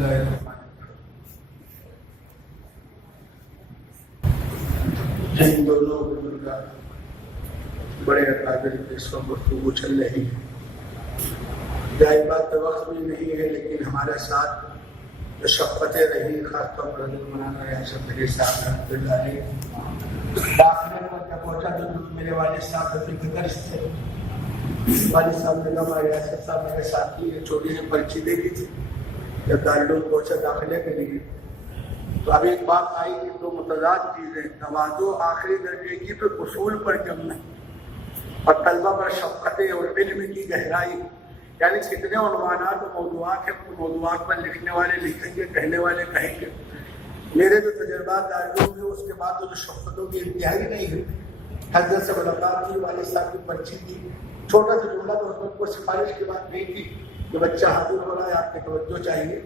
اللہ الرحمن الرحیم۔ ان دونوں بزرگان بڑے اکابر کے اس وقت گفتگو چل رہی ہے، ظاہر بات تو وقت بھی نہیں ہے، لیکن ہمارے ساتھ جو شفقتیں رہی، خاص طور پر حضرت مولانا ریاست علی صاحب رحمۃ اللہ علیہ، داخلے پر جب پہنچا تو میرے والد صاحب حضرت کے درس تھے، والد صاحب نے کہا ریاست صاحب میرے ساتھی نے چھوٹی سی پرچی دے دی تھی، جب دارالعلوم پہنچا داخلے کے لیے تو اب ایک بات آئی کہ دو متضاد چیزیں، تواضع آخری درجے کی تو اصول پر جمنا اور طلبہ پر شفقتیں اور علم کی گہرائی، یعنی کتنے عنوانات و موضوعات ہیں، موضوعات پر لکھنے والے لکھیں گے، کہنے والے کہیں گے۔ میرے جو تجربات دارالعلوم ہیں اس کے بعد تو شفقتوں کی انتہائی نہیں ہے۔ حضرت سے ملاقات کی، والد صاحب کی پرچی کی، چھوٹا سا جملہ تو اس میں کوئی سفارش کی بات نہیں تھی کہ بچہ حاضر ہو رہا ہے، آپ کی توجہ چاہیے،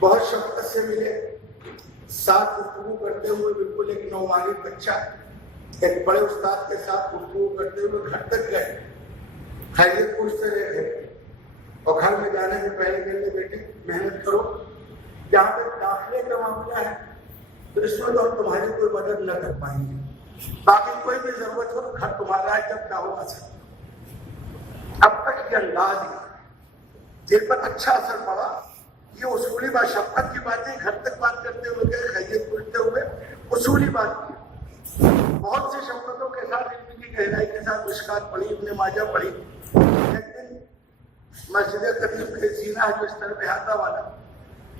بہت شفقت سے ملے، ساتھ گفتگو کرتے ہوئے بالکل ایک نومانی بچہ ایک بڑے استاد کے ساتھ گفتگو کرتے ہوئے گھر تک گئے، خیریت پوچھتے رہے اور گھر میں جانے سے پہلے کہتے بیٹے محنت کرو، جہاں تک داخلے کا معاملہ ہے تو اس میں تو ہم تمہاری کوئی مدد نہ کر پائیں گے، باقی کوئی بھی ضرورت ہو گھر تمہارا ہے، جب چاہو آ سکتے۔ اب تک یہ انداز جن پر اچھا اثر پڑا، یہ اصولی بات، شفقت کی باتیں گھر تک بات کرتے ہوئے گئے، خیریت پوچھتے ہوئے اصولی بات کی، بہت سی شفقتوں کے ساتھ علم کی گہرائی کے ساتھ مشکات پڑھی، ابن ماجہ پڑھی۔ ایک دن مسجد قدیم کے زینہ جو اس طرف احاطہ والا،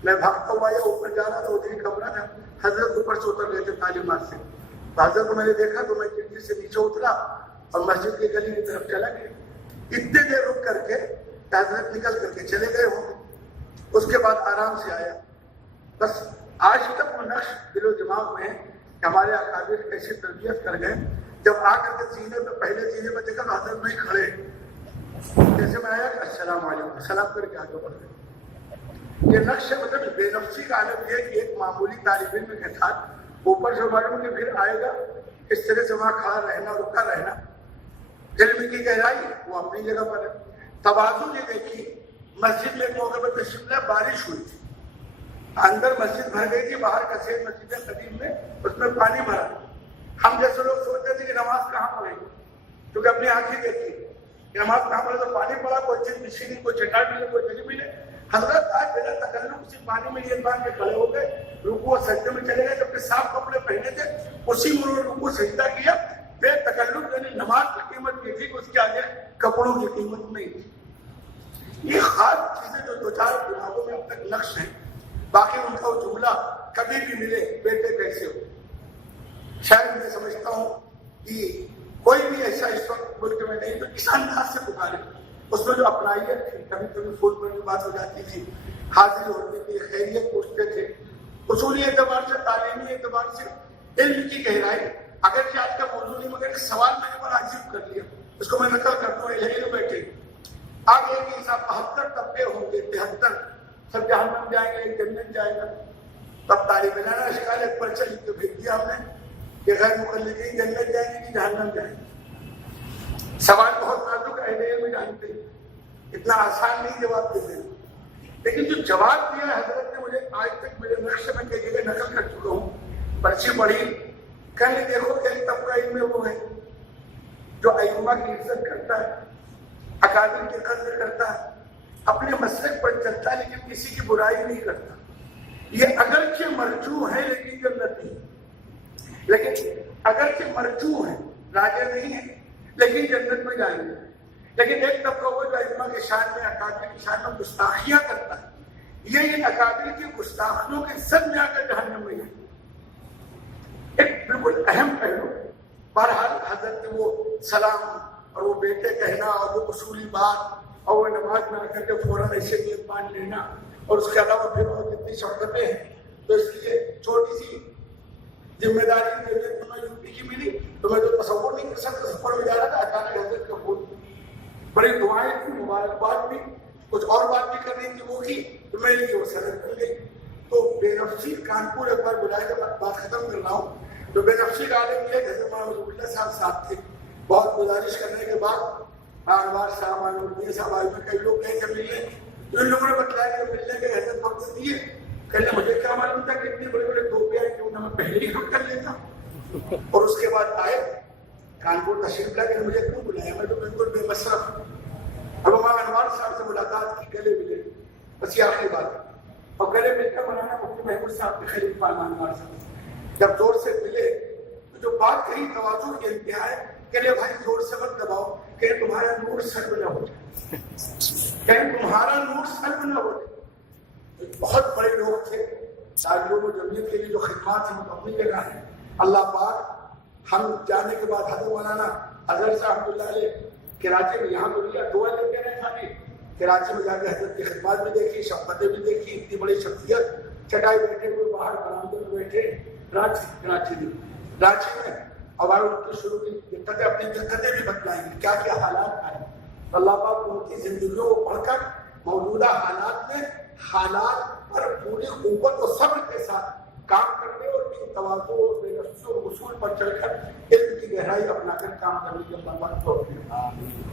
میں بھاگتا ہوا یا اوپر جا رہا تھا، ادھر کمرہ تھا، حضرت اوپر سے اتر گئے تھے تعلیمات سے، حضرت کو میں نے دیکھا تو میں کھڑکی سے نیچے اترا اور مسجد کی گلی کی طرف چلا گیا، اتنے دیر رک کر کے حضرت نکل کر کے چلے گئے ہوں، اس کے بعد آرام سے آیا۔ بس آج تک وہ نقش دل و دماغ میں کہ ہمارے اکابر کیسے تربیت کر گئے، جب آ کر کے سینے پہ پہلے سینے پہ دیکھا تو حضرت میں کھڑے، جیسے میں آیا کہ السلام علیکم، سلام کر کے آگے بڑھ گئے۔ یہ نقش مطلب بے نفسی کا عالم یہ کہ ایک معمولی طالب علم کے ساتھ اوپر سے معلوم کہ پھر آئے گا اس طرح سے وہاں کھڑا رہنا، رکا رہنا، علم کی گہرائی وہ اپنی جگہ پر ہے۔ تواضع یہ دیکھی، مسجد میں ایک موقع پر تشریف لائے، بارش ہوئی تھی، اندر مسجد بھر گئی تھی، باہر کثیر مسجد قدیم میں اس میں پانی بھرا، ہم جیسے لوگ سوچتے تھے کہ نماز کہاں پڑھیں گے، کیونکہ اپنی آنکھیں دیکھی کہ نماز کہاں پڑھے، تو پانی پڑا، کوئی چیز بچھی نہیں، کوئی چٹائی ملے، کوئی جگہ ملے۔ حضرت آج بلا تکلف اسی پانی میں یہ باندھ کے کھڑے ہو گئے، رکوع و سجدے میں چلے گئے، جبکہ صاف کپڑے پہنے تھے، اسی میں انہوں نے رکوع سجدہ کیا، بے تکلف، یعنی نماز کی قیمت یہ تھی کہ اس کے آگے کپڑوں کی قیمت نہیں تھی۔ یہ خاص چیزیں جو دو چار دماغوں میں اب تک نقش ہیں، باقی ان کا وہ جملہ کبھی بھی ملے بیٹے کیسے ہو، شاید میں سمجھتا ہوں کہ کوئی بھی ایسا اس وقت ملک میں نہیں تو اس انداز سے پکارے، اس میں جو اپنائیت تھی، کبھی کبھی فون پر بھی بات ہو جاتی تھی، حاضر ہوتے تھے، خیریت پوچھتے تھے، اصولی اعتبار سے، تعلیمی اعتبار سے، علم کی گہرائی۔ اگرچہ آج کا موضوع نہیں مگر ایک سوال میں نے بڑا عجیب کر لیا، اس کو میں نقل کرتا ہوں، یہی بیٹھے آگے کے حساب 72 طبقے ہوں گے، 73 سب جہنم جائیں گے، ایک جنت جائے گا۔ تب طالب علم اشکال ایک پرچہ لکھ کے بھیج دیا ہم نے کہ غیر مقلدین جنت جائیں گے کہ جہنم جائیں گے۔ سوال بہت نازک اہل علم جانتے ہیں، اتنا آسان نہیں جواب دیتے، لیکن جو جواب دیا حضرت نے مجھے آج تک میرے نقش میں کئی جگہ نقل کر چکا ہوں، پرچی پڑھی، کہنے دیکھو کئی طبقہ علم وہ ہے جو ائمہ کی عزت کرتا ہے، اکابر کی قدر کرتا ہے، اپنے مسلک پر چلتا ہے، لیکن کسی کی برائی نہیں کرتا۔ یہ اگرچہ مرجو ہے لیکن جنت نہیں، لیکن اگرچہ مرجو ہے، راجع نہیں ہے، لیکن جنت میں جائیں گے۔ لیکن ایک طبقہ وہ جو ائمہ کے شان میں، اکابر کی شان میں گستاخیاں کرتا ہے، یہ ان اکابر کی گستاخیوں کے سب میں آ کر جہنم میں جائیں گے۔ ایک بالکل اہم پہلو، بہرحال حضرت نے وہ سلام اور وہ بیٹے کہنا اور وہ اصولی بات اور وہ نماز میں آ کر کے فوراً ایسے نیت مان لینا، اور اس کے علاوہ پھر اور کتنی شفقتیں ہیں، تو اس لیے چھوٹی سی ذمہ داری تمہیں یو پی کی ملی تو میں تو تصور نہیں کر سکتا، سفر میں جا رہا تھا، اچانک حضرت کا فون، بڑی دعائیں تھی، مبارکباد بھی، کچھ اور بات بھی کرنی تھی وہ کی، تو میں یہ وہ سرد کر گئی۔ تو بے نفسی کانپور ایک بار بلائے جب بات ختم کر رہا ہوں، تو بے نفسی کا عالم یہ حضرت مولانا اللہ صاحب ساتھ تھے، بہت گزارش کرنے کے بعد انوار صاحب، صاحب آئے میں کئی لوگ گئے تھے ملنے، تو ان لوگوں نے بتلایا کہ ملنے کے حضرت وقت دیے کہنے مجھے کیا معلوم تھا کہ اتنے بڑے بڑے توپے آئے، کیوں نہ میں پہلے ہی ہم کر لیتا. اور اس کے بعد آئے کانپور تشریف لائے کہ مجھے کیوں بلایا، میں تو بالکل بے مصرف. اب ہمارا انوار صاحب سے ملاقات کی، گلے ملے، بس یہ آخری بات. اور گلے مل کر مولانا مفتی محمود صاحب کے خلیفہ انوار صاحب جب زور سے ملے تو جو بات کہی تواضع کی انتہا ہے، کہ بھائی زور سے مت دباؤ، کہ تمہارا نور سلب نہ ہو جائے، کہ تمہارا نور سلب نہ ہو جائے. بہت بڑے لوگ تھے، تاجروں و جمعیت کے لیے جو خدمات ہیں وہ اپنی جگہ ہیں. اللہ پاک ہم جانے کے بعد حضرت مولانا اظہر صاحب اللہ علیہ کراچی میں یہاں تو لیا، دعا لے کے رہے خالی کراچی میں جا کے حضرت کی خدمات بھی دیکھی، شفقتیں بھی دیکھی. اتنی بڑی شخصیت، چٹائی بیٹھے ہوئے باہر برآمدے میں بیٹھے، کراچی میں. اور ان کی شروع کی دقتیں، اپنی دقتیں بھی بتلائیں گے، کیا کیا حالات آئے. اللہ پاک ان کی زندگیوں کو پڑھ کر موجودہ حالات میں حالات پر پوری قوت و صبر کے ساتھ کام کرنے اور ان تواضع اور بے نفسی اور اصول پر چل کر علم کی گہرائی اپنا کر کام کرنے کے اللہ پاک توفیق.